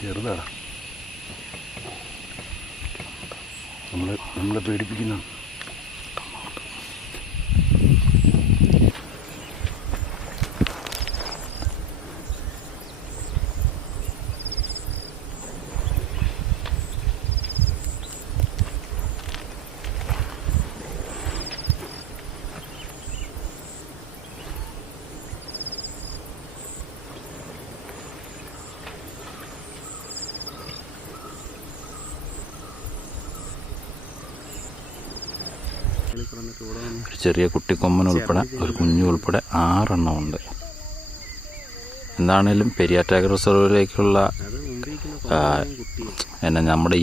ചെറുതാടാ, നമ്മളെ പേടിപ്പിക്കുന്ന. ചെറിയ കുട്ടിക്കൊമ്പൻ ഉൾപ്പെടെ ഒരു കുഞ്ഞു ഉൾപ്പെടെ 6 എണ്ണം ഉണ്ട്. എന്താണേലും പെരിയാർ ടൈഗർ റിസർവിലേക്കുള്ള നമ്മുടെ